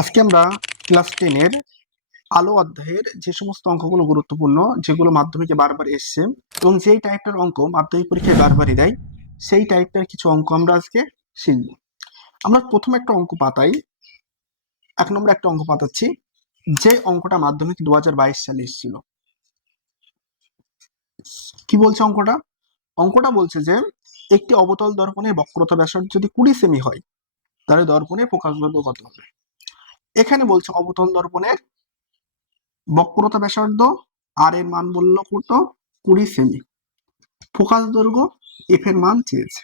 আজকে আমরা ক্লাস 10-এর আলো অধ্যায়ের যে সমস্ত অঙ্কগুলো গুরুত্বপূর্ণ, যেগুলো মাধ্যমিকে বারবার এসছে এবং যেই টাইপটার অঙ্ক মাধ্যমিক পরীক্ষায় বারবারই দেয়, সেই টাইপটার কিছু অঙ্ক আমরা আজকে শিখব। আমরা প্রথমে একটা অঙ্ক পাতাই, 1 নম্বর একটা অঙ্ক পাতাচ্ছি, যে অঙ্কটা মাধ্যমিক 2022 সালে এসেছিল। কি বলছে অঙ্কটা? অঙ্কটা বলছে যে একটি অবতল দর্পণের বক্রতা ব্যাসার্ধ যদি 20 সেমি হয়, তাহলে দর্পণের প্রকাশ দৈর্ঘ্য কত হবে? এখানে বলছে অবতল দর্পণের বক্রতা ব্যাসার্ধ আর এর মান বললো কত? 20 সেমি। ফোকাস দৈর্ঘ্য এফ এর মান চেয়েছে।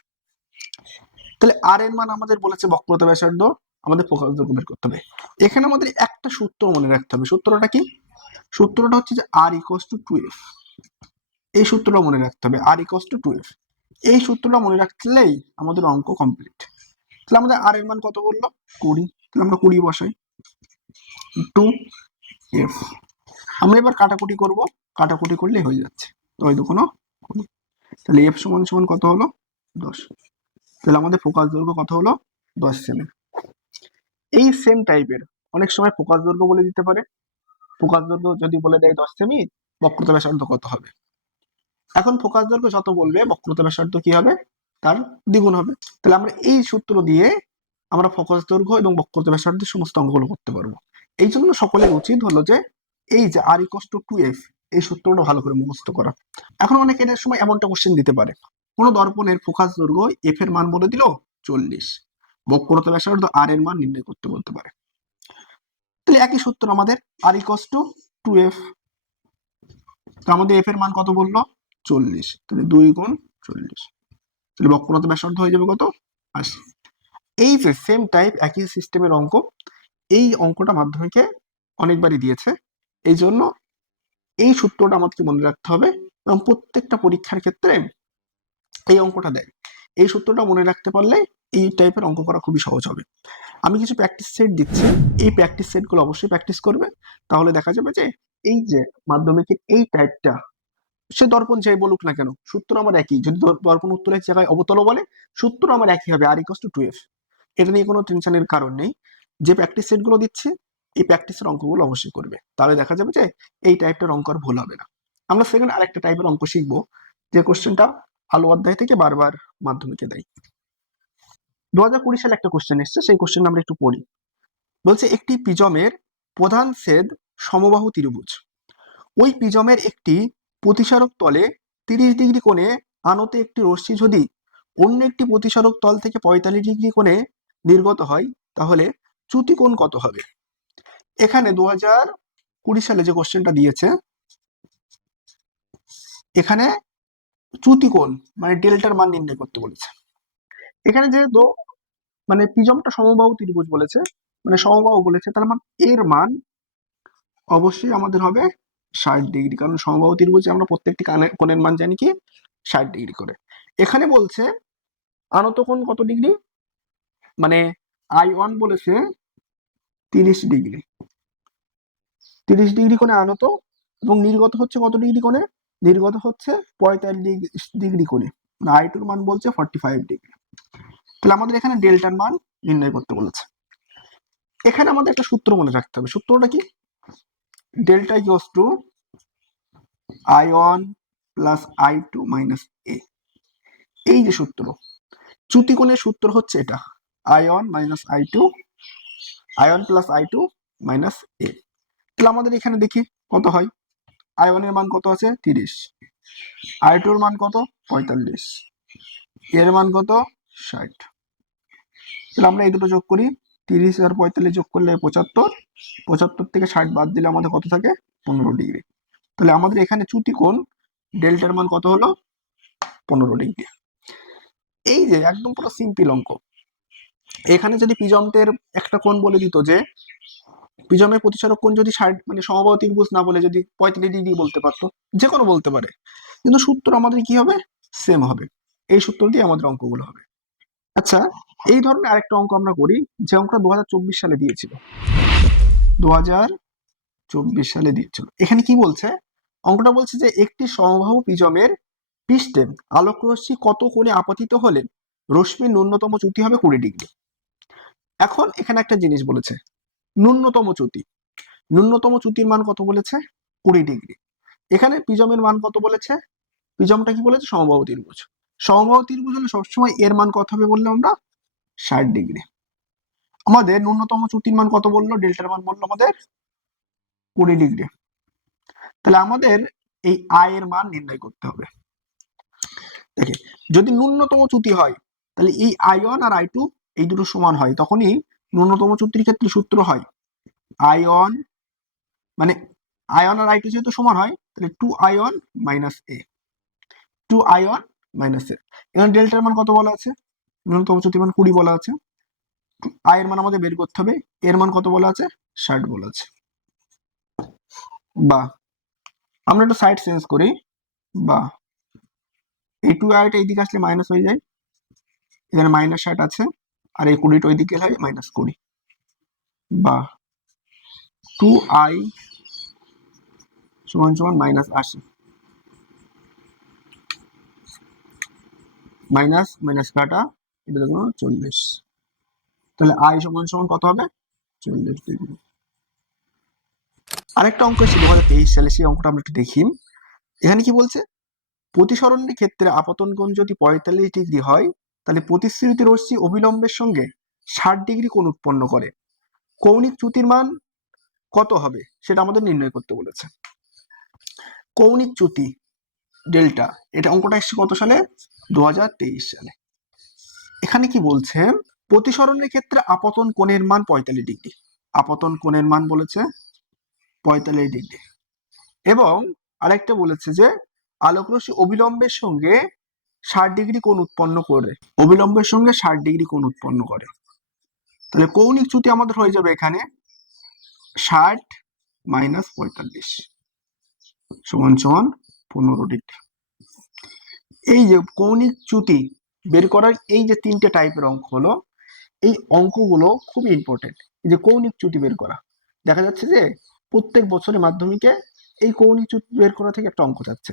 তাহলে আর এর মান আমাদের বলেছে বক্রতা ব্যাসার্ধ, আমাদের ফোকাস দৈর্ঘ্য বের করতে হবে। এখানে আমাদের একটা সূত্র মনে রাখতে হবে। সূত্রটা কি? সূত্রটা হচ্ছে যে আর ইকুয়ালস টু 2f। এই সূত্রটা মনে রাখতে হবে, আর ইকুয়ালস টু 2f। এই সূত্রটা মনে রাখলেই আমাদের অঙ্ক কমপ্লিট। তাহলে আমাদের আর এর মান কত বললো? 20। তাহলে আমরা 20 বসাই, 2f। আমরা এবার কাটাকুটি করব, কাটাকুটি করলে হয়ে যাচ্ছে। তো ওই দুটো, তাহলে এফ সমান সমান কত হলো? 10। তাহলে আমাদের ফোকাস দৈর্ঘ্য কত হলো? 10 সেমি। এই সেম টাইপের অনেক সময় ফোকাস দৈর্ঘ্য বলে দিতে পারে। ফোকাস দৈর্ঘ্য যদি বলে দেয় 10 সেমি, বক্রতা ব্যাসার্ধ কত হবে? এখন ফোকাস দৈর্ঘ্য যত বলবে, বক্রতা ব্যাসার্ধ কি হবে? তার দ্বিগুণ হবে। তাহলে আমরা এই সূত্র দিয়ে আমরা ফোকাস দৈর্ঘ্য এবং বক্রতা ব্যাসার্ধের সমস্ত অঙ্কগুলো করতে পারবো। এই জন্য সকলের উচিত হলো যে এই যে আর ইকুয়ালস টু 2f, এই সূত্রটা ভালো করে মুখস্থ করা। এখন অনেক এর সময় এমনটা কোশ্চেন দিতে পারে, কোন দর্পণের ফোকাস দৈর্ঘ্য এফ এর মান বলে দিল 40, বক্রতা ব্যাসার্ধ আর এর মান নির্ণয় করতে বলতে পারে। তাহলে একই সূত্র আমাদের, আর ইকুয়ালস টু 2f। তো আমাদের এফ এর মান কত বললো? 40। তাহলে 2 গুণ 40, তাহলে বক্রতা ব্যাসার্ধ হয়ে যাবে কত? 80। এই যে সেম টাইপ একই সিস্টেমের অঙ্ক, এই অঙ্কটা মাধ্যমিকে অনেকবারই দিয়েছে। এই জন্য এই সূত্রটা আমাদেরকে মনে রাখতে হবে এবং প্রত্যেকটা পরীক্ষার ক্ষেত্রে এই অঙ্কটা দেয়। এই সূত্রটা মনে রাখতে পারলে এই টাইপের অঙ্ক করা খুবই সহজ হবে। আমি কিছু প্র্যাকটিস সেট দিচ্ছি, এই প্র্যাকটিস সেটগুলো অবশ্যই প্র্যাকটিস করবে। তাহলে দেখা যাবে যে এই যে মাধ্যমিকের এই টাইপটা, সে দর্পণ যাই বলুক না কেন, সূত্র আমার একই। যদি দর্পণ উত্তরের জায়গায় অবতল বলে, সূত্র আমার একই হবে, আর ইকুয়ালস টু 2f। এটা নিয়ে কোনো টেনশনের কারণ নেই। যে প্র্যাকটিস সেটগুলো দিচ্ছি, এই প্র্যাকটিসের অঙ্কগুলো অবশ্যই করবে, তাহলে দেখা যাবে যে এই টাইপটার অঙ্ক আর ভুল হবে না। আমরা সেকেন্ড আরেকটা টাইপের অঙ্ক শিখবো, যে কোশ্চেনটা আলো অধ্যায় থেকে বারবার মাধ্যমিকে দেয়। 2020 সালে একটা কোশ্চেন এসছে, সেই কোশ্চেন আমরা একটু পড়ি। বলছে একটি প্রিজমের প্রধান ছেদ সমবাহু ত্রিভুজ। ওই প্রিজমের একটি প্রতিসারক তলে 30 ডিগ্রি কোণে আনতে একটি রশ্মি যদি অন্য একটি প্রতিসারক তল থেকে 45 ডিগ্রি কোণে নির্গত হয়, তাহলে চ্যুতি কোণ কত হবে? এখানে 2020 সালে যে কোশ্চেনটা দিয়েছে, এখানে চ্যুতি কোণ মানে ডেল্টার মান নির্ণয় করতে বলেছে। এখানে যেহেতু মানে প্রিজমটা সমবাহু ত্রিভুজ বলেছে, মানে সমবাহু বলেছে, তার মানে এর মান অবশ্যই আমাদের হবে 60 ডিগ্রি, কারণ সমবাহু ত্রিভুজে আমরা প্রত্যেকটি কোণের মান জানি কি 60 ডিগ্রি করে। এখানে বলছে আনত কোণ কত ডিগ্রি, মানে I1 বলেছে 30 ডিগ্রি, 30 ডিগ্রি কোণে আনত, এবং নির্গত হচ্ছে কত ডিগ্রি কোণে? নির্গত হচ্ছে 45 ডিগ্রি কোণে। I2 মান বলছে 45 ডিগ্রি। তাহলে আমাদের এখানে ডেল্টার মান নির্ণয় করতে বলেছে। এখানে আমাদের একটা সূত্র মনে রাখতে হবে। সূত্রটা কি? Delta equals to I1 plus I2 minus A. এই যে সূত্র, চ্যুতি কোণের সূত্র হচ্ছে এটা, I1 minus I2, I1 plus I2 minus এ। তাহলে আমাদের এখানে দেখি কত হয়। I1 এর মান কত আছে? 30, I2 এর মান কত? 45, এর মান কত? 60। তাহলে আমরা এই দুটো যোগ করি, 30 আর 45 যোগ করলে 75, 75 থেকে 60 বাদ দিলে আমাদের কত থাকে? 15 ডিগ্রি। তাহলে আমাদের এখানে চ্যুতি কোণ ডেল্টার মান কত হলো? 15 ডিগ্রি। এই যে একদম পুরো সিম্পল অঙ্ক। এখানে যদি প্রিজমের একটা কোণ বলে দিত, যে প্রিজমের প্রতিসারক কোণ যদি 60 মানে সমবাহু ত্রিভুজ না বলে যদি 45 ডিগ্রি বলতে পারতো, যে কোনো বলতে পারে, কিন্তু সূত্র আমাদের কি হবে? সেম হবে। এই সূত্র দিয়ে আমাদের অঙ্কগুলো হবে। আচ্ছা, এই ধরনের আরেকটা অঙ্ক আমরা করি, যে অঙ্কটা 2024 সালে দিয়েছিল। 2024 সালে দিয়েছিল। এখানে কি বলছে? অঙ্কটা বলছে যে একটি সমবাহু প্রিজমের পৃষ্ঠে আলোক রশ্মি কত কোণে আপতিত হলে রশ্মির ন্যূনতম চ্যুতি হবে 20 ডিগ্রি। এখন এখানে একটা জিনিস বলেছে, ন্যূনতম চ্যুতি, ন্যূনতম চ্যুতির মান কত বলেছে? 20 ডিগ্রি। এখানে প্রিজমের মান কত বলেছে? প্রিজমটা কি বলেছে? সমবাহু ত্রিভুজ। সমবাহু ত্রিভুজ হলে সবসময় এর মান কত হবে বললাম আমরা? 60 ডিগ্রি। আমাদের ন্যূনতম চ্যুতির মান কত বললো? ডেল্টার মান বললো আমাদের 20 ডিগ্রি। তাহলে আমাদের এই আয়ের মান নির্ণয় করতে হবে। দেখে, যদি ন্যূনতম চ্যুতি হয় তাহলে এই I1 আর I2 এই দুটো সমান হয়, তখনই ন্যূনতম চ্যুতির ক্ষেত্রে সূত্র হয় I1 মানে I1 আর I2 যেহেতু সমান হয় তাহলে 2I1 minus A, 2I1 minus A। এখানে ডেল্টার মান কত বলা আছে? ন্যূনতম চ্যুতির মান 20 বলা আছে। I এর মান আমাদের বের করতে হবে, এর মান কত বলা আছে? 60 বলা আছে। বা আমরা একটু সাইড চেঞ্জ করি, বা এই 2I টা এইদিকে আসলে মাইনাস হয়ে যায়, এখানে -60 আছে, আর এই 20টা ওইদিকে হয় -20, বা 2I সমান সমান -80, মাইনাস মাইনাস কাটা, এটা দেখুন 40। তাহলে I সমান সমান কত হবে? 40 ডিগ্রি। আরেকটা অঙ্ক এসেছে 2023 সালে, সেই অঙ্কটা আমরা একটু দেখি। এখানে কি বলছে? প্রতিসরণের ক্ষেত্রে আপতন কোণ যদি 45 ডিগ্রি হয় তাহলে প্রতিশ্রুতি রশ্মি অবিলম্বের সঙ্গে 60 ডিগ্রি কোণ উৎপন্ন করে। কৌণিক চ্যুতির মান কত হবে সেটা আমাদের নির্ণয় করতে বলেছে। কৌণিক চ্যুতি ডেল্টা, এটা অঙ্কটা এসেছে কত সালে? 2023 সালে। এখানে কি বলছে? প্রতিসরণের ক্ষেত্রে আপতন কোণের মান 45 ডিগ্রি। আপতন কোণের মান বলেছে 45 ডিগ্রি। এবং আরেকটা বলেছে যে আলোকরশ্মি অবিলম্বের সঙ্গে 60 ডিগ্রি কোণ উৎপন্ন করে, অবিলম্বের সঙ্গে 60 ডিগ্রি কোণ উৎপন্ন করে। তাহলে কৌণিক চ্যুতি আমাদের হয়ে যাবে এখানে 60 মাইনাস 45 সমান সমান 15 ডিগ্রি। এই যে কৌণিক চ্যুতি বের করার এই যে 3টে টাইপের অঙ্ক হলো, এই অঙ্কগুলো খুবই ইম্পর্টেন্ট। এই যে কৌণিক চ্যুতি বের করা, দেখা যাচ্ছে যে প্রত্যেক বছরে মাধ্যমিকে এই কৌণিক চ্যুতি বের করা থেকে একটা অঙ্ক যাচ্ছে।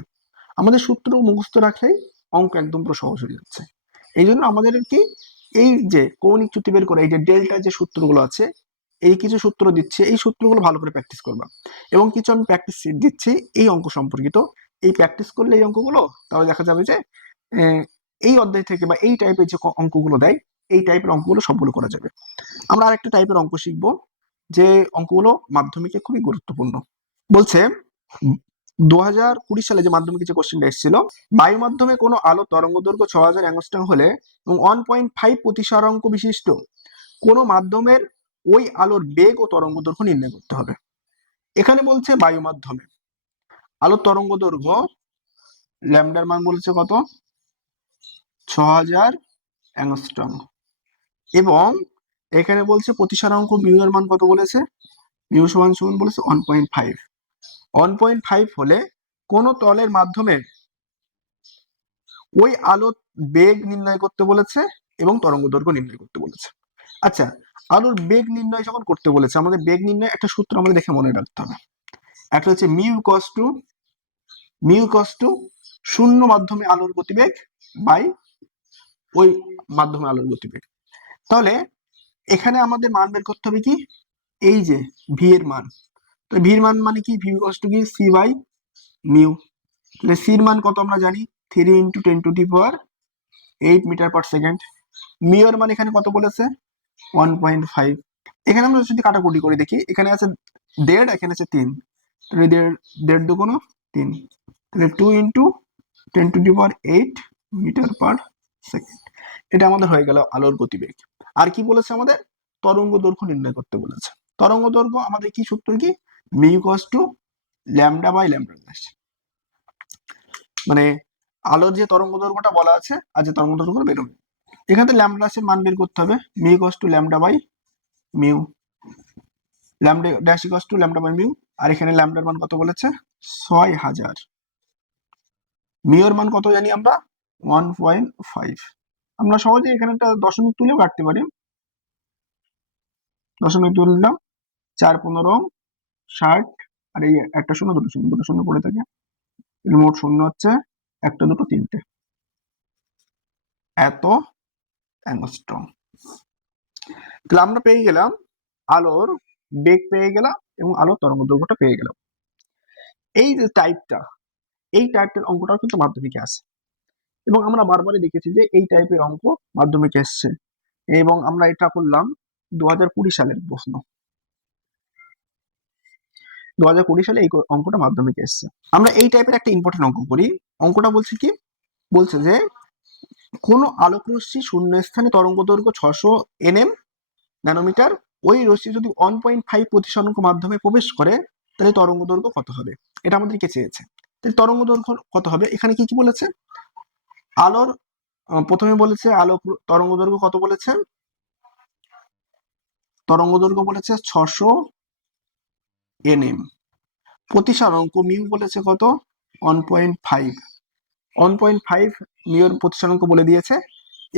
আমাদের সূত্র মুখস্থ রাখলেই অঙ্ক একদম পুরো সহজ হয়ে যাচ্ছে। এই জন্য আমাদের কি, এই যে কৌণিক চ্যুতি বের করা, এই যে ডেল্টা যে সূত্রগুলো আছে, এই কিছু সূত্র দিচ্ছে, এই সূত্রগুলো ভালো করে প্র্যাকটিস করবা। এবং কিছু আমি প্র্যাকটিস সিট দিচ্ছি এই অঙ্ক সম্পর্কিত, এই প্র্যাকটিস করলে এই অঙ্কগুলো, তাহলে দেখা যাবে যে এই অধ্যায় থেকে বা এই টাইপের যে অঙ্কগুলো দেয়, এই টাইপের অঙ্কগুলো সবগুলো করা যাবে। আমরা আরেকটা টাইপের অঙ্ক শিখবো, যে অঙ্কগুলো মাধ্যমিকে খুবই গুরুত্বপূর্ণ। বলছে 2020 সালে যে মাধ্যমিকে যে কোশ্চেনটা এসেছিল, বায়ু মাধ্যমে কোনো আলো তরঙ্গ দৈর্ঘ্য 6000 অ্যাংস্ট্রম হলে এবং 1.5 প্রতিসরাঙ্ক বিশিষ্ট কোনো মাধ্যমের ওই আলোর বেগ ও তরঙ্গ দৈর্ঘ্য নির্ণয় করতে হবে। এখানে বলছে বায়ু মাধ্যমে আলোর তরঙ্গ দৈর্ঘ্য, ল্যামডার মান বলেছে কত? 6000 অ্যাংস্ট্রম। এবং এখানে বলছে প্রতিসরাঙ্ক মিউ এর মান কত বলেছে? মিউ সমান সমান বলেছে 1.5। 1.5 হলে কোন তলের মাধ্যমে ওই আলোর বেগ নির্ণয় করতে বলেছে এবং তরঙ্গ দৈর্ঘ্য নির্ণয় করতে বলেছে। আচ্ছা, আলোর বেগ নির্ণয় যখন করতে বলেছে, আমাদের বেগ নির্ণয় একটা সূত্র আমাদের দেখে মনে রাখতে হবে। একটা হচ্ছে মিউ কস টু শূন্য মাধ্যমে আলোর গতিবেগ বাই ওই মাধ্যমে আলোর গতিবেগ। তাহলে এখানে আমাদের মান বের করতে হবে কি, এই যে ভি এর মান। তো ভি এর মান মানে কি? ভি কস টু কি? C by mu. তাহলে সির মান কত আমরা জানি? 3 × 10⁸ মিটার পার সেকেন্ড। মিউ এর মান এখানে কত বলেছে? 1.5। এখানে আমরা যদি কাটাকুটি করে দেখি, এখানে আছে 1.5, এখানে আছে 3, তাহলে 1.5 দুগুণ 3, তাহলে 2 × 10⁸ মিটার পার সেকেন্ড। এটা আমাদের হয়ে গেল আলোর গতিবেগ। আর কি বলেছে আমাদের? তরঙ্গ দৈর্ঘ্য নির্ণয় করতে বলেছে। তরঙ্গ দৈর্ঘ্য আমাদের কি সূত্র? কি? Mu cos to lambda by lambda dash. মানে আলোর যে তরঙ্গ দৈর্ঘ্যটা বলা আছে আর যে তরঙ্গ দৈর্ঘ্য বেরোবে, এখানে ল্যামডা ড্যাশের মান বের করতে হবে। Mu cos to lambda by mu, lambda dash equals to lambda by mu. আর এখানে ল্যামডার মান কত বলেছে? 6000। মিউ এর মান কত জানি আমরা? 1.5। আমরা সহজে এখানে একটা দশমিক তুলেও কাটতে পারি। দশমিক তুললাম, 4 15 60, আর এই একটা শূন্য, দুটো শূন্য পড়ে থাকে, মোট শূন্য হচ্ছে একটা, দুটো, তিনটে, এত অ্যাংস্ট্রম। তাহলে আমরা পেয়ে গেলাম আলোর বেগ পেয়ে গেলাম এবং আলোর তরঙ্গ দৈর্ঘ্যটা পেয়ে গেলাম। এই যে টাইপটা, এই টাইপের অঙ্কটাও কিন্তু মাধ্যমিকে আসে এবং আমরা বারবারই দেখেছি যে এই টাইপের অঙ্ক মাধ্যমিকে এসছে এবং আমরা এটা করলাম 2020 সালের প্রশ্ন। 2020 সালে এই অঙ্কটা মাধ্যমিকে এসছে। আমরা এই টাইপের একটা ইম্পর্টেন্ট অঙ্ক করি। অঙ্কটা বলছে কি, বলছে যে কোন আলোক রশ্মি শূন্য স্থানে তরঙ্গ দৈর্ঘ্য 600 nm ন্যানোমিটার, ওই রশ্মি যদি 1.5 প্রতিসরাঙ্ক মাধ্যমে প্রবেশ করে তাহলে তরঙ্গ দৈর্ঘ্য কত হবে, এটা আমাদেরকে চেয়েছে। তাহলে তরঙ্গ দৈর্ঘ্য কত হবে, এখানে কি কি বলেছে, আলোর প্রথমে বলেছে আলো তরঙ্গ দৈর্ঘ্য কত বলেছে, তরঙ্গ দৈর্ঘ্য বলেছে 600 nm, প্রতিসরাঙ্ক মিউ বলেছে কত 1.5, 1.5 মিউর প্রতিসরাঙ্ক বলে দিয়েছে।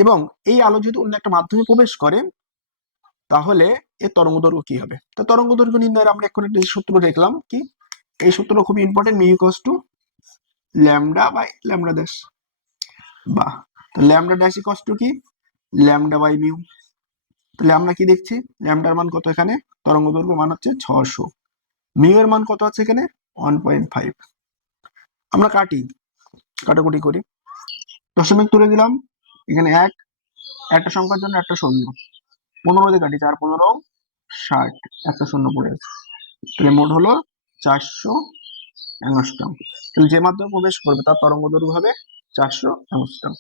এবং এই আলো যদি অন্য একটা মাধ্যমে প্রবেশ করে তাহলে এর তরঙ্গ দৈর্ঘ্য কি হবে। তো তরঙ্গ দৈর্ঘ্য নির্ণয়ের আমরা এখন একটা সূত্র দেখলাম, কি এই সূত্রটা খুবই important, mu equals to lambda by lambda dash, বাহ, তো ল্যামডা ড্যাশ ইকুয়ালস টু কি ল্যামডা বাই মিউ। তাহলে আমরা কি দেখছি, ল্যামডার মান কত, এখানে তরঙ্গ দৈর্ঘ্য মান হচ্ছে 600, মিউ এর মান কত আছে এখানে 1.5। আমরা কাটাকুটি করি, দশমিক তুলে দিলাম, এখানে একটা সংখ্যার জন্য একটা শূন্য, 15 দিয়ে কাটি, 4 15 60, একটা শূন্য পড়ে আছে, তাহলে মোট হলো 400 অ্যাংস্ট্রম। তাহলে যে মাধ্যমে প্রবেশ করবে তার তরঙ্গ দৈর্ঘ্য হবে 400 অ্যাংস্ট্রম।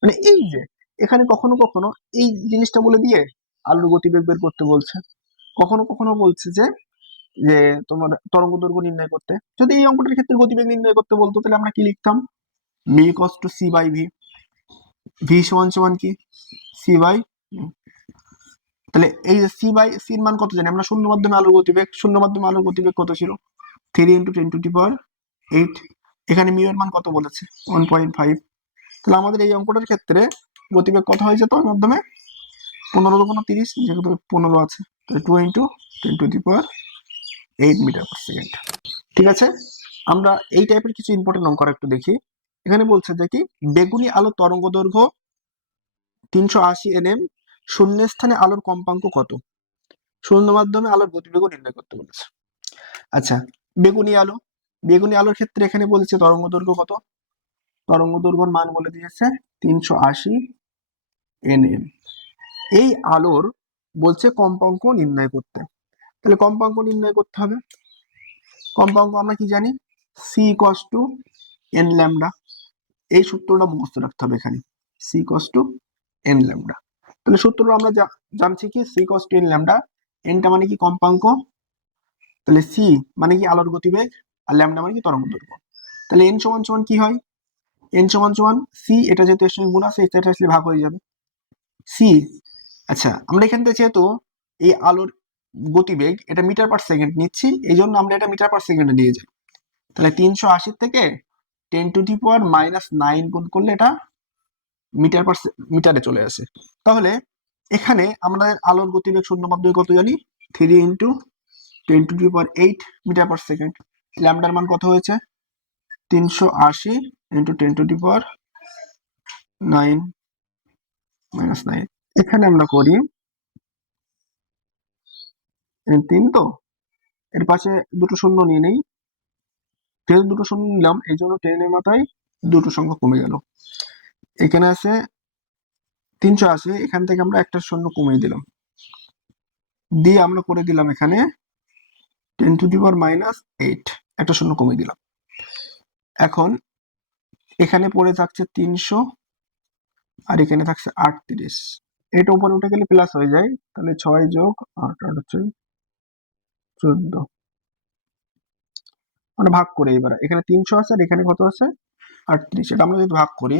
মানে এই যে এখানে কখনো কখনো এই জিনিসটা বলে দিয়ে আলোর গতিবেগ বের করতে বলছে, কখনো কখনো বলছে যে যে তোমার তরঙ্গ দৈর্ঘ্য নির্ণয় করতে। যদি এই অঙ্কটার ক্ষেত্রে গতিবেগ নির্ণয় করতে বলতো তাহলে আমরা কি লিখতাম, B equals to C by V, V সমান সমান কি সি বাই, তাহলে এই যে সি বাই সির মান কত জানি আমরা, শূন্য মাধ্যমে আলোর গতিবেগ, শূন্য মাধ্যমে আলোর গতিবেগ কত ছিল 3 × 10⁸, এখানে মিউ এর মান কত বলেছে 1.5। তাহলে আমাদের এই অঙ্কটার ক্ষেত্রে গতিবেগ কত হয়ে যেত ওর মাধ্যমে 15 × 30, যেহেতু 15 আছে, তাহলে 2 × 10⁸ মিটার/সেকেন্ড। ঠিক আছে, আমরা এই টাইপের কিছু ইম্পর্টেন্ট অঙ্ক একটু দেখি। এখানে বলছে যে কি বেগুনি আলোর তরঙ্গ দৈর্ঘ্য 380 nm, শূন্য স্থানে আলোর কম্পাঙ্ক কত, শূন্য মাধ্যমে আলোর গতিবেগ নির্ণয় করতে বলেছে। আচ্ছা, বেগুনি আলো, বেগুনি আলোর ক্ষেত্রে এখানে বলেছে তরঙ্গ দৈর্ঘ্য কত, তরঙ্গ দৈর্ঘ্যের মান বলে দিয়েছে 380 nm। এই আলোর বলছে কম্পাঙ্ক নির্ণয় করতে, তাহলে কম্পাঙ্ক নির্ণয় করতে হবে, কম্পাঙ্ক আমরা কি জানি C equals to N lambda, এই সূত্রটা মুখস্থ রাখতে হবে এখানে, C equals to N lambda. তাহলে সূত্রটা আমরা জানছি কি C equals to N lambda, এনটা মানে কি কম্পাঙ্ক, তাহলে সি মানে কি আলোর গতিবেগ, আর ল্যামডা মানে কি তরঙ্গ দৈর্ঘ্য। তাহলে এন সমান সমান কি হয়, এন সমান সমান সি, এটা যেহেতু এর সঙ্গে গুণ আছে এটা আসলে ভাগ হয়ে যাবে সি। আচ্ছা, আমরা এখান থেকে যেহেতু এই আলোর গতিবেগ এটা মিটার/সেকেন্ড নিচ্ছি, এই জন্য আমরা এটা মিটার/সেকেন্ডে নিয়ে যাই। তাহলে 380 থেকে 10⁻⁹ গুণ করলে এটা মিটারে চলে আসে। তাহলে এখানে আমরা আলোর গতিবেগ শূন্য মাধ্যমে কত জানি 3 × 10⁸ মিটার/সেকেন্ড, ল্যামডার মান কত হয়েছে 380 × 10⁻⁹ এখানে আমরা করি 3, তো এর পাশে দুটো শূন্য নিয়ে নেই, যেহেতু দুটো শূন্য নিলাম এই জন্য 10 এর মাথায় দুটো সংখ্যা কমে গেল, এখানে আছে 380, এখান থেকে আমরা একটা শূন্য কমিয়ে দিলাম, দিয়ে আমরা করে দিলাম এখানে 10⁻⁸, একটা শূন্য কমিয়ে দিলাম। এখন এখানে পড়ে থাকছে 300 আর এখানে থাকছে 38, এটা উপরে উঠে গেলে প্লাস হয়ে যায়, তাহলে 6 + 8 হচ্ছে 14, মানে ভাগ করে এবার এখানে 300 আছে আর এখানে কত আছে 38, এটা আমরা যদি ভাগ করি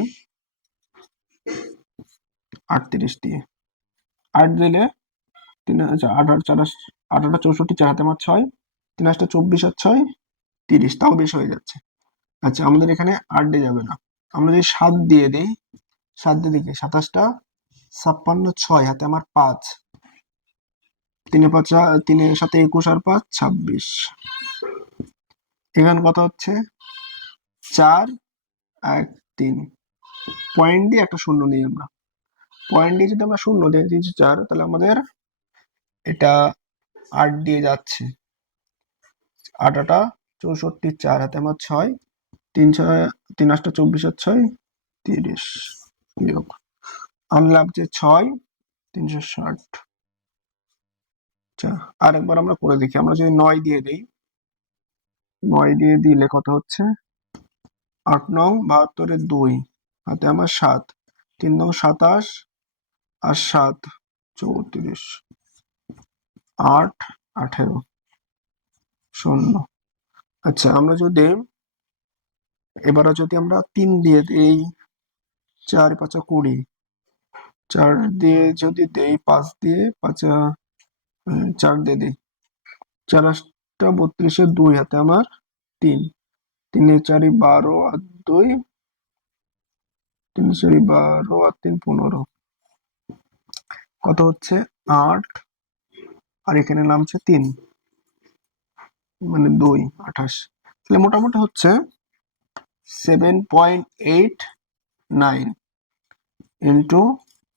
38 দিয়ে, 8 দিলে 3, আচ্ছা 8 আর 4, 8 8 64, 4 হাতে আমার 6, 3 8 24 আর 6 30, তাও বেশ হয়ে যাচ্ছে। আচ্ছা, আমাদের এখানে 8 দিয়ে যাবে না, আমরা যদি 7 দিয়ে দিই, 7 দিয়ে দেখি 27টা 56, 6 হাতে আমার 5, 3 5 3 এর সাথে 21 আর 5 26, এখানে কত হচ্ছে 4 1 3, পয়েন্ট দিয়ে একটা শূন্য নিই আমরা, পয়েন্ট দিয়ে যদি আমরা শূন্য দিয়ে দিয়েছি 4, তাহলে আমাদের এটা 8 দিয়ে যাচ্ছে, 8 8 64, 4 হাতে আমার 6, 3 6 3 8 24 আর 6 30, বিয়োগ আমার লাগছে 6 360। আচ্ছা, আরেকবার আমরা করে দেখি। আমরা যদি 9 দিয়ে দিই, 9 দিয়ে দিলে কত হচ্ছে, 8 নং 72 2 হাতে আমার 7, 3 নং 27 আর 7 34, 8 18 0। আচ্ছা, আমরা যদি এবারে যদি আমরা 3 দিয়ে দিই, 4 5 20, 4 দিয়ে যদি দেই, 5 দিয়ে 5 4 দিয়ে দিই, 4 8 32 2 হাতে আমার 3, 3 4 12 আর 2, 3 4 12 আর 3 15, কত হচ্ছে 8, আর এখানে নামছে 3 মানে 2 28। তাহলে মোটামুটি হচ্ছে 7.89 ইন্টু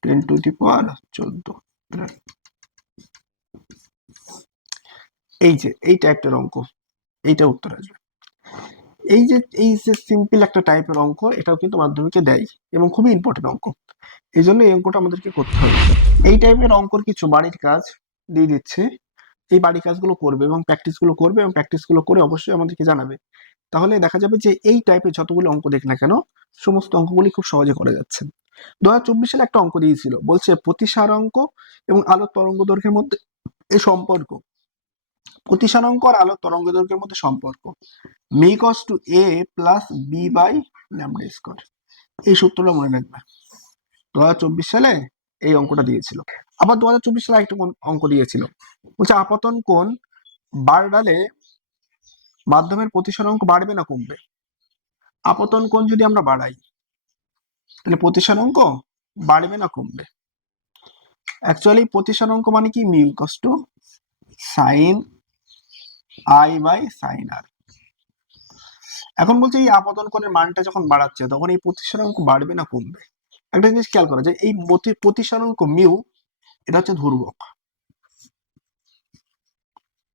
10^14। এই যে এই টাইপের অঙ্ক, এইটা উত্তর আসবে। এই যে সিম্পল একটা টাইপের অঙ্ক, এটাও কিন্তু মাধ্যমিকে দেয় এবং খুবই ইম্পর্টেন্ট অঙ্ক। এই জন্য এই অঙ্কটা আমাদেরকে করতে হবে। এই টাইপের অঙ্কর কিছু বাড়ির কাজ দিয়ে দিচ্ছে, এই বাড়ির কাজগুলো করবে এবং প্র্যাকটিসগুলো করবে এবং প্র্যাকটিসগুলো করে অবশ্যই আমাদেরকে জানাবে। তাহলে দেখা যাবে যে এই টাইপের যতগুলো অঙ্ক দেখ না কেন, সমস্ত অঙ্কগুলি খুব সহজে করা যাচ্ছে। 2024 সালে একটা অঙ্ক দিয়েছিল, বলছে প্রতিসারাঙ্ক এবং আলোর তরঙ্গ দৈর্ঘ্যের মধ্যে এই সম্পর্ক। প্রতিসারাঙ্ক আর আলোর তরঙ্গ দৈর্ঘ্যের মধ্যে সম্পর্ক mu equals to A plus B by lambda square. এই সূত্রটা মনে রাখবে। 2024 সালে এই অঙ্কটা দিয়েছিল। আবার 2024 সালে একটা অঙ্ক দিয়েছিল, বলছে আপতন কোণ বাড়ালে মাধ্যমের প্রতিসরাঙ্ক বাড়বে না কমবে। আপতন কোণ যদি আমরা বাড়াই, তাহলে প্রতিসরাঙ্ক বাড়বে না কমবে। অ্যাকচুয়ালি প্রতিসরাঙ্ক মানে কি, mu equals to sine I by sine R. এখন বলছে এই আপতন কোণের মানটা যখন বাড়াচ্ছে তখন এই প্রতিসরাঙ্ক বাড়বে না কমবে। একটা জিনিস খেয়াল করা যায়, এই প্রতিসরাঙ্ক মিউ এটা হচ্ছে ধ্রুবক,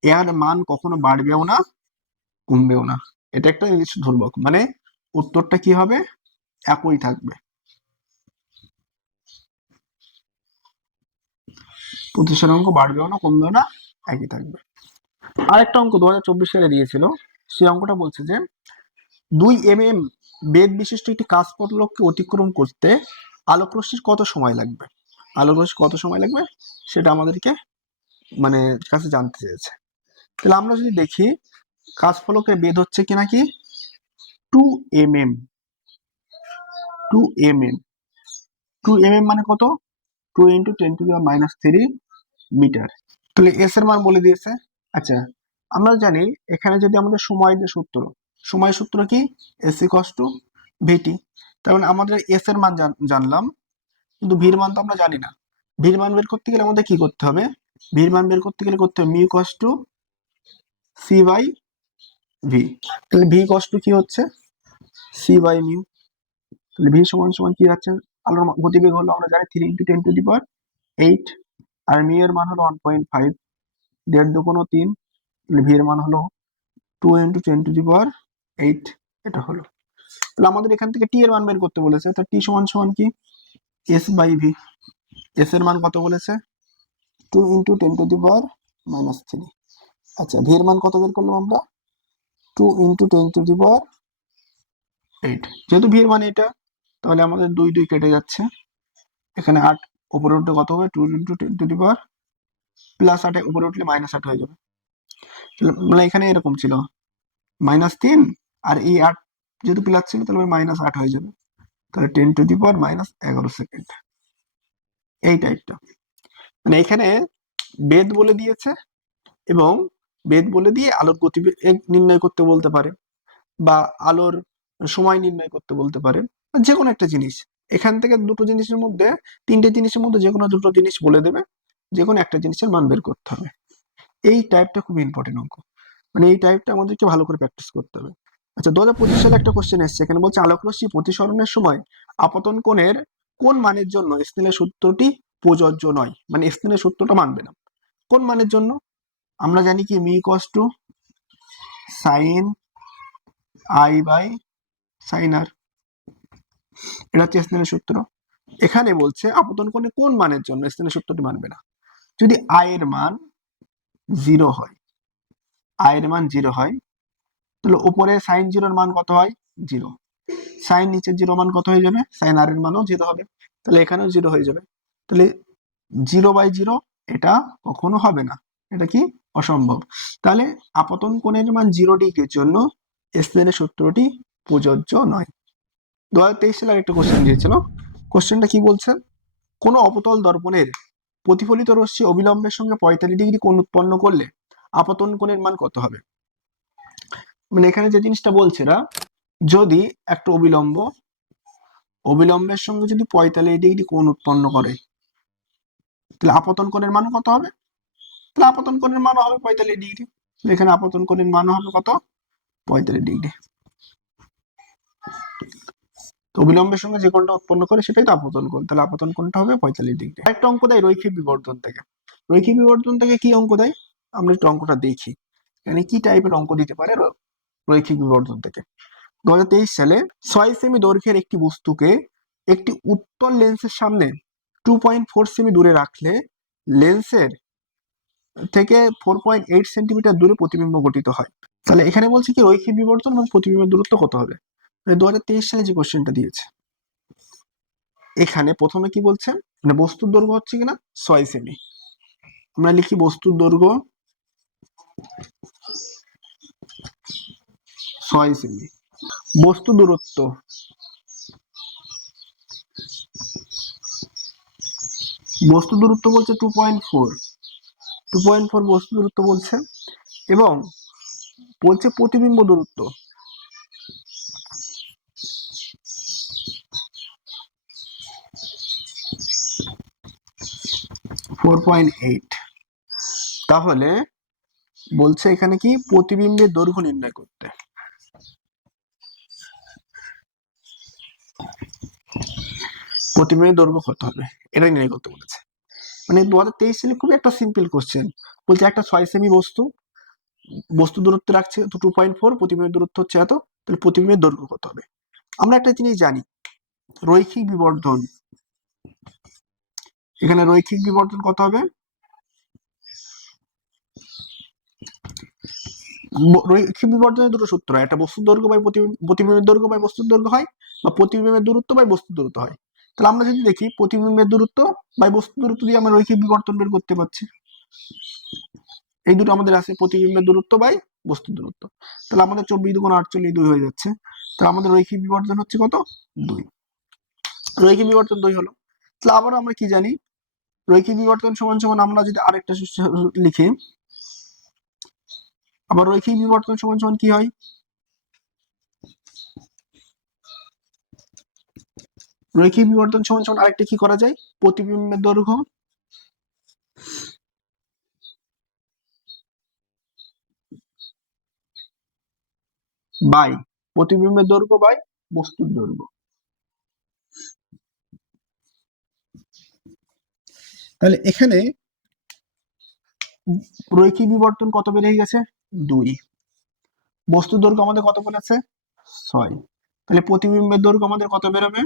এর মান কখনো বাড়বেও না কমবেও না। এটা একটা নির্দিষ্ট ধ্রুবক, মানে উত্তরটা কি হবে, একই থাকবে। প্রতিসরাঙ্ক বাড়বেও না কমবেও না, একই থাকবে। আরেকটা অঙ্ক 2024 সালে দিয়েছিল, সেই অঙ্কটা বলছে যে 2 mm বেগ বিশিষ্ট একটি কাঁচপটলককে অতিক্রম করতে আলোকরশ্মির কত সময় লাগবে। আলোকরশ্মি কত সময় লাগবে সেটা আমাদেরকে মানে কাছে জানতে চেয়েছে। তাহলে আমরা যদি দেখি, কাঁচফলকের বেদ হচ্ছে কিনা কি 2 mm, 2 mm, 2 mm মানে কত, 2 × 10⁻³ মিটার। তাহলে এস এর মান বলে দিয়েছে। আচ্ছা, আমরা জানি এখানে যদি আমাদের সময় যে সূত্র, সময় সূত্র কি, এস ইকুয়ালস টু ভিটি। তার মানে আমাদের এস এর মান জানলাম, কিন্তু ভির মান তো আমরা জানি না। ভির মান বের করতে গেলে আমাদের কি করতে হবে, ভির মান বের করতে গেলে করতে হবে mu equals to C by V. তাহলে ভি ইকুয়ালস টু কি হচ্ছে, সি বাই মিউ। তাহলে ভি সমান সমান কি যাচ্ছে, আলোর গতিবেগ হলো আমরা জানি 3 × 10⁸, আর মিউ এর মান হলো 1.5, 1.5 2 3, তাহলে ভি এর মান হলো 2 × 10⁸, এটা হলো। তাহলে আমাদের এখান থেকে টি এর মান বের করতে বলেছে, তো টি সমান সমান কি, এস বাই ভি। এস এর মান কত বলেছে, 2 × 10⁻³ আচ্ছা, ভি এর মান কত বের করলাম আমরা, 2 × 10⁸। যেহেতু ভি এর মান এটা, তাহলে আমাদের 2 2 কেটে যাচ্ছে, এখানে 8 উপরে উঠলে কত হবে, 2 × 10⁻, প্লাস 8 উপরে উঠলে -8 হয়ে যাবে। মানে এখানে এরকম ছিল -3, আর এই 8 যেহেতু প্লাস ছিল তাহলে -8 হয়ে যাবে, তাহলে 10⁻11 সেকেন্ড। এই টাইপটা, মানে এখানে বেদ বলে দিয়েছে এবং বেদ বলে দিয়ে আলোর গতিবেগ নির্ণয় করতে বলতে পারে, বা আলোর সময় নির্ণয় করতে বলতে পারে, যে কোনো একটা জিনিস। এখান থেকে দুটো জিনিসের মধ্যে, তিনটে জিনিসের মধ্যে যে কোনো দুটো জিনিস বলে দেবে, যে কোনো একটা জিনিসের মান বের করতে হবে। এই টাইপটা খুব ইম্পর্টেন্ট অঙ্ক, মানে এই টাইপটা আমাদেরকে ভালো করে প্র্যাকটিস করতে হবে। আচ্ছা, 2025 সালে একটা কোশ্চেন এসেছে, এখানে বলছে আলোকরশ্মি প্রতিসরণের সময় আপতন কোণের কোন মানের জন্য স্নেলের সূত্রটি প্রযোজ্য নয়, মানে স্নেলের সূত্রটা মানবে না। কোন মানের জন্য, আমরা জানি কি mu equals to sine I by sine R, এটা হচ্ছে স্নেলের সূত্র। এখানে বলছে আপতন কোণে কোন মানের জন্য স্নেলের সূত্রটি মানবে না। যদি আই এর মান 0 হয়, আই এর মান 0 হয়, তাহলে উপরে সাইন 0 এর মান কত হয় 0, সাইন নিচে 0 মান কত হয়ে যাবে, সাইন আর এর মানও 0 হবে, তাহলে এখানেও 0 হয়ে যাবে। তাহলে 0/0 এটা কখনো হবে না, এটা কি অসম্ভব। তাহলে আপতন কোণের মান 0 ডিগ্রির জন্য স্নেলের সূত্রটি প্রযোজ্য নয়। 2023 সালে একটা কোশ্চেন দিয়েছিল, কোশ্চেনটা কি বলছে, কোনো অবতল দর্পণের প্রতিফলিত রশ্মি অবিলম্বের সঙ্গে 45 ডিগ্রি কোণ উৎপন্ন করলে আপতন কোণের মান কত হবে। মানে এখানে যে জিনিসটা বলছে না, যদি একটা অবিলম্বের সঙ্গে যদি 45 ডিগ্রি কোণ উৎপন্ন করে, তাহলে আপতন কোণের মান কত হবে, তাহলে আপতন কোণের মান হবে 45 ডিগ্রি। এখানে আপতন কোণের মান হবে কত, 45 ডিগ্রি। তো অবিলম্বের সঙ্গে যে কোণটা উৎপন্ন করে সেটাই তো আপতন কোণ, তাহলে আপতন কোণটা হবে 45 ডিগ্রি। একটা অঙ্ক দেয় রৈখিক বিবর্ধন থেকে। রৈখিক বিবর্ধন থেকে কি অঙ্ক দেয়, আমরা একটু অঙ্কটা দেখি এখানে কি টাইপের অঙ্ক দিতে পারে রৈখিক বিবর্ধন থেকে। 2023 সালে 6 সেমি দৈর্ঘ্যের একটি বস্তুকে একটি উত্তল লেন্সের সামনে 2.4 সেমি দূরে রাখলে লেন্সের থেকে 4.8 সেন্টিমিটার দূরে প্রতিবিম্ব গঠিত হয়। তাহলে এখানে বলছে কি রৈখিক বিবর্ধন এবং প্রতিবিম্বের দূরত্ব কত হবে। 2023 সালে যে কোশ্চেনটা দিয়েছে, এখানে প্রথমে কি বলছে, মানে বস্তুর দৈর্ঘ্য হচ্ছে কিনা 6 সেমি, আমরা লিখি বস্তুর দৈর্ঘ্য 6 সেমি, বস্তু দূরত্ব বলছে 2.4 বস্তু দূরত্ব বলছে, এবং বলছে প্রতিবিম্ব দূরত্ব 4.8। তাহলে বলছে এখানে কি প্রতিবিম্বের দৈর্ঘ্য নির্ণয় করতে। প্রতিবিম্বের দৈর্ঘ্য কত হবে এটা নির্ণয় করতে বলেছে। মানে 2023 সালে খুবই একটা সিম্পল কোশ্চেন, বলছে একটা 6 সেমি বস্তু দূরত্ব রাখছে তো 2.4, প্রতিবিম্বের দূরত্ব হচ্ছে এত, তাহলে প্রতিবিম্বের দৈর্ঘ্য কত হবে। আমরা একটা জিনিস জানি, রৈখিক বিবর্ধন, এখানে রৈখিক বিবর্ধন কত হবে, রৈখিক বিবর্ধনের দুটো সূত্র, একটা বস্তুর দৈর্ঘ্য বাই প্রতিবিম্বের দৈর্ঘ্য বাই বস্তুর দৈর্ঘ্য হয়, বা প্রতিবিম্বের দূরত্ব বাই বস্তুর দূরত্ব হয়। তাহলে আমরা যদি দেখি প্রতিবিম্বের দূরত্ব বাই বস্তুর দূরত্ব দিয়ে আমরা রৈখিক বিবর্ধন বের করতে পারছি। এই দুটো আমাদের আছে, প্রতিবিম্বের দূরত্ব বাই বস্তুর দূরত্ব। তাহলে আমাদের 24 × 48 2 হয়ে যাচ্ছে। তাহলে আমাদের রৈখিক বিবর্ধন হচ্ছে কত 2, রৈখিক বিবর্ধন 2 হলো। তাহলে আবার আমরা কি জানি, রৈখিক বিবর্ধন সমান সমান আমরা যদি আরেকটা লিখি, আবার রৈখিক বিবর্ধন সমান সমান কি হয়, রৈখিক বিবর্ধন সমান সমান আরেকটা কি করা যায়, প্রতিবিম্বের দৈর্ঘ্য বাই প্রতিবিম্বের দৈর্ঘ্য বাই বস্তুর দৈর্ঘ্য। তাহলে এখানে রৈখিক বিবর্ধন কত বেড়ে গেছে 2, বস্তুর দৈর্ঘ্য আমাদের কত বলেছে 6, তাহলে প্রতিবিম্বের দৈর্ঘ্য আমাদের কত বেরোবে,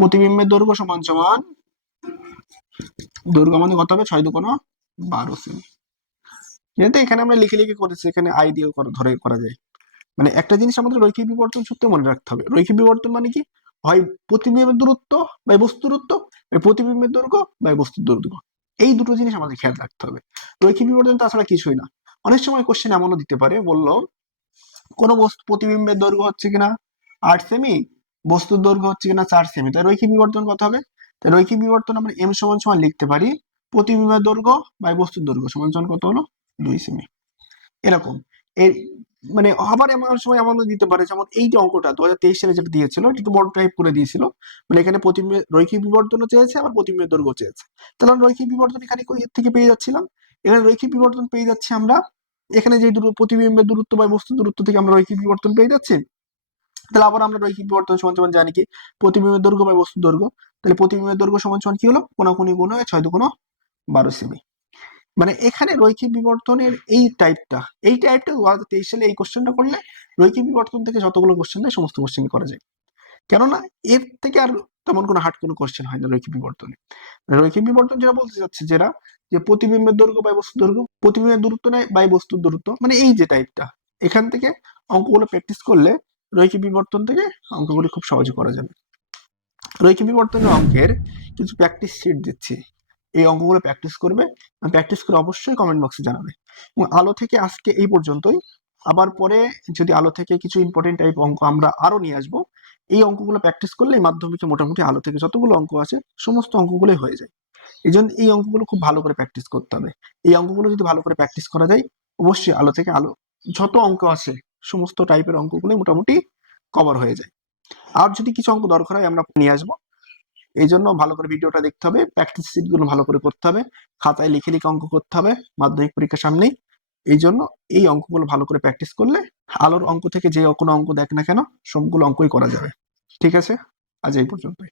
প্রতিবিম্বের দৈর্ঘ্য সমান সমান দৈর্ঘ্য আমাদের কত হবে 6 × 2 = 12 সেমি। যেহেতু এখানে আমরা লিখে লিখে করেছি, এখানে আই দিয়ে ধরে করা যায়। মানে একটা জিনিস আমাদের রৈখিক বিবর্ধন সূত্রে মনে রাখতে হবে, রৈখিক বিবর্ধন মানে কি, হয় প্রতিবিম্বের দূরত্ব বাই বস্তুর দূরত্ব, প্রতিবিম্বের দৈর্ঘ্য বাই বস্তুর দৈর্ঘ্য, এই দুটো জিনিস আমাদের খেয়াল রাখতে হবে। রৈখিক বিবর্ধন তাছাড়া কিছুই না। অনেক সময় কোশ্চেন এমনও দিতে পারে, বললো কোনো বস্তু প্রতিবিম্বের দৈর্ঘ্য হচ্ছে কিনা 8 সেমি, বস্তুর দৈর্ঘ্য হচ্ছে কিনা 4 সেমি, তাই রৈখিক বিবর্ধন কত হবে। তাই রৈখিক বিবর্ধন আমরা m সমান সমান লিখতে পারি প্রতিবিম্বের দৈর্ঘ্য বাই বস্তুর দৈর্ঘ্য সমান সমান কত হলো 2 সেমি। এরকম এর মানে আবার এমন সময় এমন দিতে পারে, যেমন এই যে অঙ্কটা 2023 সালে যেটা দিয়েছিল, এটা একটু বড় টাইপ করে দিয়েছিল, মানে এখানে প্রতিবিম্বের রৈখিক বিবর্ধনও চেয়েছে, আবার প্রতিবিম্বের দৈর্ঘ্য চেয়েছে। তাহলে আমরা রৈখিক বিবর্ধন এখানে এর থেকে পেয়ে যাচ্ছিলাম, এখানে রৈখিক বিবর্ধন পেয়ে যাচ্ছি আমরা, এখানে যে প্রতিবিম্বের দূরত্ব বা বস্তুর দূরত্ব থেকে আমরা রৈখিক বিবর্ধন পেয়ে যাচ্ছি, তাহলে আবার আমরা রৈখিক বিবর্তন সমান সমান জানি কি প্রতিবিম্বের দৈর্ঘ্য বাই বস্তুর দৈর্ঘ্য। তাহলে প্রতিবিম্বের দৈর্ঘ্য সমান সমান কি হলো, কোনাকুনি গুণ হয়ে 6×2 12 সেমি। মানে এখানে রৈখিক বিবর্তনের এই টাইপটা 2023 সালে এই কোশ্চেনটা করলে রৈখিক বিবর্তন থেকে যতগুলো কোশ্চেন দেয় সমস্ত কোশ্চেন করা যায়, কেননা এর থেকে আর তেমন কোনো হার্ড কোনো কোশ্চেন হয় না রৈখিক বিবর্তনে। রৈখিক বিবর্তন যেটা বলতে চাচ্ছে যেটা, যে প্রতিবিম্বের দৈর্ঘ্য বাই বস্তুর দৈর্ঘ্য, প্রতিবিম্বের দূরত্ব নেয় বাই বস্তুর দূরত্ব, মানে এই যে টাইপটা, এখান থেকে অঙ্কগুলো প্র্যাকটিস করলে রৈখিক বিবর্তন থেকে অঙ্কগুলি খুব সহজে করা যাবে। রৈখিক বিবর্তনের অঙ্কের কিছু প্র্যাকটিস শিট দিচ্ছি, এই অঙ্কগুলো প্র্যাকটিস করবে, প্র্যাকটিস করে অবশ্যই কমেন্ট বক্সে জানাবে। এবং আলো থেকে আজকে এই পর্যন্তই, আবার পরে যদি আলো থেকে কিছু ইম্পর্টেন্ট টাইপ অঙ্ক আমরা আরো নিয়ে আসবো। এই অঙ্কগুলো প্র্যাকটিস করলে মাধ্যমিকে মোটামুটি আলো থেকে যতগুলো অঙ্ক আছে সমস্ত অঙ্কগুলোই হয়ে যায়। এই জন্য এই অঙ্কগুলো খুব ভালো করে প্র্যাকটিস করতে হবে। এই অঙ্কগুলো যদি ভালো করে প্র্যাকটিস করা যায়, অবশ্যই আলো থেকে আলো যত অঙ্ক আছে সমস্ত টাইপের অঙ্কগুলো মোটামুটি কভার হয়ে যায়। আর যদি কিছু অঙ্ক দরকার হয় আমরা নিয়ে আসবো। এই জন্য ভালো করে ভিডিওটা দেখতে হবে, প্র্যাকটিস শিট গুলো ভালো করে করতে হবে, খাতায় লিখে লিখে অঙ্ক করতে হবে মাধ্যমিক পরীক্ষার সামনেই। এই জন্য এই অঙ্কগুলো ভালো করে প্র্যাকটিস করলে আলোর অঙ্ক থেকে যে কোনো অঙ্ক দেখ না কেন সবগুলো অঙ্কই করা যাবে। ঠিক আছে, আজ এই পর্যন্তই।